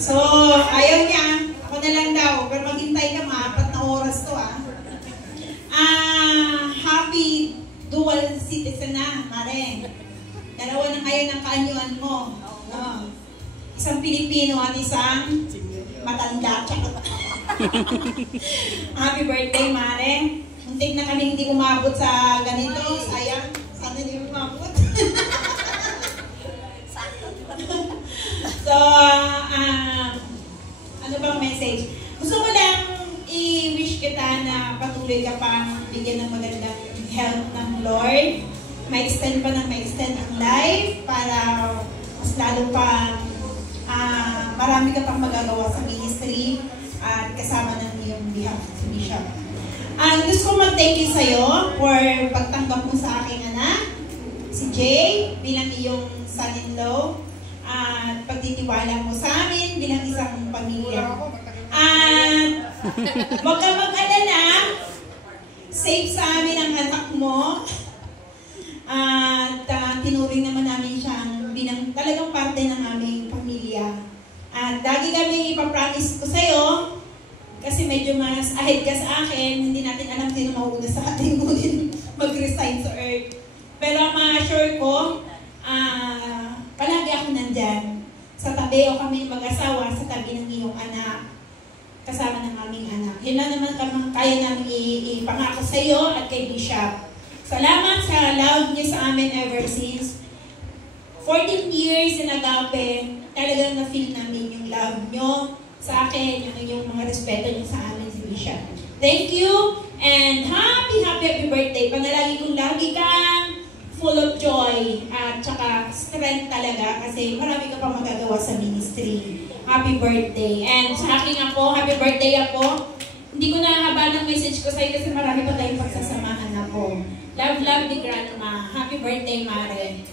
So, ayaw niya. Ako na lang daw. Pero maghintay ka, mga 4 na oras to happy dual citizen na, Mare. Dalawa na ngayon ang kaanyuan mo. Isang Pilipino at isang matanda. Happy birthday, Mare. Muntik na kami hindi umabot sa ganito. Sayang. Sana hindi umabot. So, ano bang message? Gusto ko lang i-wish kita na patuloy ka pang bigyan ng magandang health ng Lord. Ma-extend pa ng ma-extend ang life para mas lalo pang marami ka pang magagawa sa ministry at kasama ng iyong behalf si Bishop. Gusto ko mag-thank you sa'yo for pagtanggap mo sa aking anak, si Jay, bilang iyong son-in-law, at pagtitiwala mo sa amin bilang isang pamilya. At huwag ka mag-alala, safe sa amin ang anak mo. At tinuring naman namin siyang bilang talagang parte ng aming pamilya. At lagi kami ipapromise ko sa'yo, kasi medyo mas ahead ka sa akin, hindi natin alam sino mauuna sa ating mag-resign sa earth. Pero ma-assure ko, palagi ako nandyan. Sa tabi o kami mag-asawa, sa tabi ng iyong anak, kasama ng aming anak. Yun lang naman kaya namin ipangako sa iyo at kay Bishop. Salamat sa love niyo sa amin ever since. 14 years in Agape, talagang na-feel namin yung love niyo sa akin, yung mga respeto niyo sa amin si Bishop. Thank you, and happy birthday. Panalagi kong lagi kang full of joy at saka strength talaga kasi marami ka pa magagawa sa ministry. Happy birthday. And sa aking ako, happy birthday ako. Hindi ko nahaba ng message ko sa'yo kasi marami pa tayong pagsasamahan ako. Love, love ni Grandma. Happy birthday, Mare.